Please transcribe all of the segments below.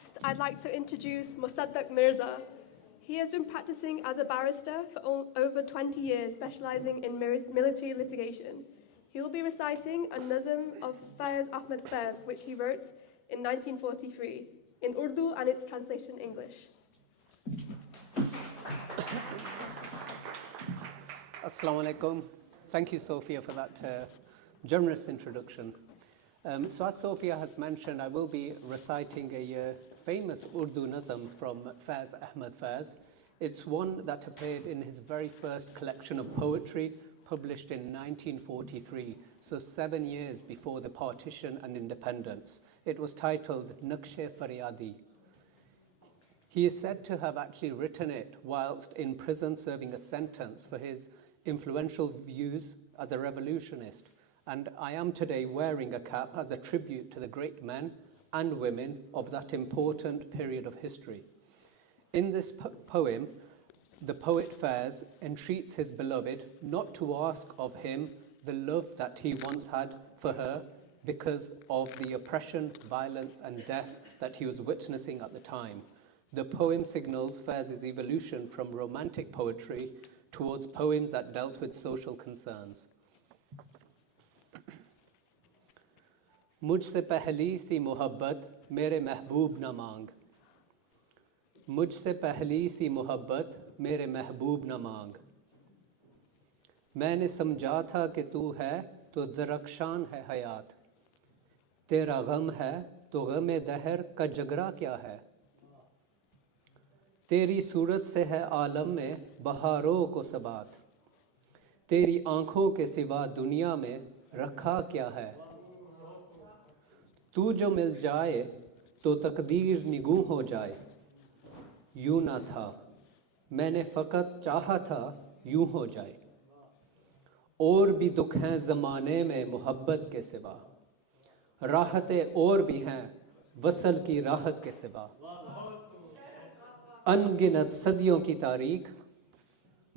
Next, I'd like to introduce Mussadak Mirza. He has been practicing as a barrister for over 20 years, specializing in military litigation. He will be reciting a nazm of Faiz Ahmed Faiz, which he wrote in 1943, in Urdu and its translation in English. Assalamu alaikum. Thank you, Sophia, for that generous introduction. So as Sophia has mentioned, I will be reciting a famous Urdu nazm from Faiz Ahmed Faiz. It's one that appeared in his very first collection of poetry, published in 1943, so 7 years before the partition and independence. It was titled Naqsh Faryadi. He is said to have actually written it whilst in prison serving a sentence for his influential views as a revolutionist. And I am today wearing a cap as a tribute to the great men and women of that important period of history. In this poem, the poet Faiz entreats his beloved not to ask of him the love that he once had for her because of the oppression, violence, and death that he was witnessing at the time. The poem signals Faiz's evolution from romantic poetry towards poems that dealt with social concerns. मुझसे पहली सी मोहब्बत मेरे महबूब न मांग मुझसे पहली सी मोहब्बत मेरे महबूब न मांग मैंने समझा था कि तू है तो ज़रख़शान है हयात तेरा गम है तो गम दहर का जगरा क्या है तेरी सूरत से है आलम में बहारों को सबात तेरी आँखों के सिवा दुनिया में रखा क्या है तू जो मिल जाए तो तकदीर निगूं हो जाए यूं ना था मैंने फ़कत चाहा था यूं हो जाए और भी दुख हैं ज़माने में मोहब्बत के सिवा राहतें और भी हैं वसल की राहत के सिवा अनगिनत सदियों की तारीख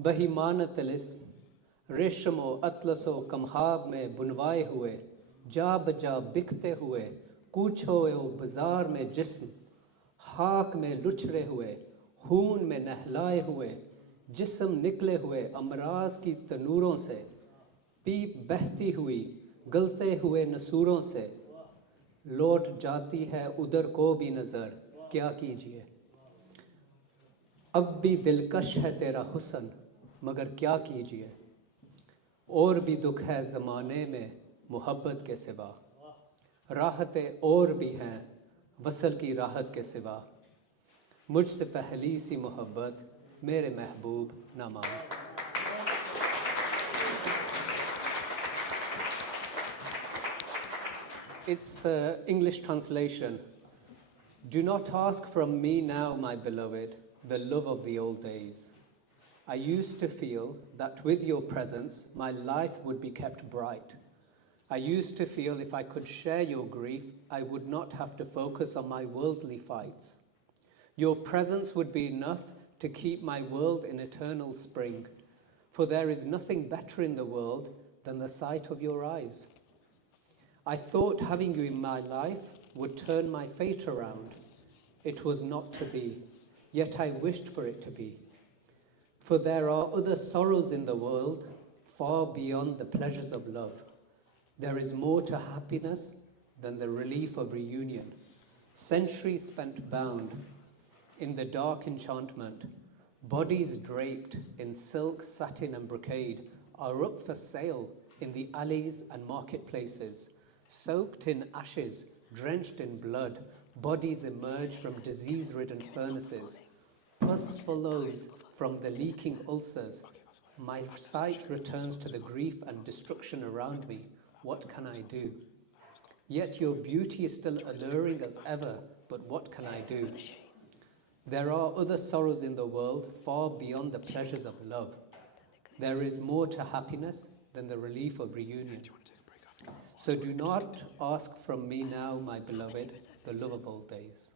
बहिमानत तिलिस्म रेशमो अतलसो कमहाब में बुनवाए हुए जा बजा बिकते हुए कूछो बाजार में जिस्म खाक में लुचरे हुए खून में नहलाए हुए जिस्म निकले हुए अमराज की तनूरों से पीप बहती हुई गलते हुए नसूरों से लौट जाती है उधर को भी नज़र क्या कीजिए अब भी दिलकश है तेरा हुस्न मगर क्या कीजिए और भी दुख है ज़माने में मोहब्बत के सिवा राहतें और भी हैं वसल की राहत के सिवा मुझसे पहली सी मोहब्बत मेरे महबूब न मांग Its English translation. Do not ask from me now, my beloved, the love of the old days. I used to feel that with your presence, my life would be kept bright. I used to feel if I could share your grief, I would not have to focus on my worldly fights. Your presence would be enough to keep my world in eternal spring, for there is nothing better in the world than the sight of your eyes. I thought having you in my life would turn my fate around. It was not to be, yet I wished for it to be. For there are other sorrows in the world, far beyond the pleasures of love. There is more to happiness than the relief of reunion. Centuries spent bound in the dark enchantment, bodies draped in silk, satin, and brocade are up for sale in the alleys and marketplaces. Soaked in ashes, drenched in blood, bodies emerge from disease-ridden furnaces. Pus follows from the leaking ulcers. My sight returns to the grief and destruction around me. What can I do? Yet your beauty is still alluring as ever, but what can I do? There are other sorrows in the world far beyond the pleasures of love. There is more to happiness than the relief of reunion. So do not ask from me now, my beloved, the love of old days.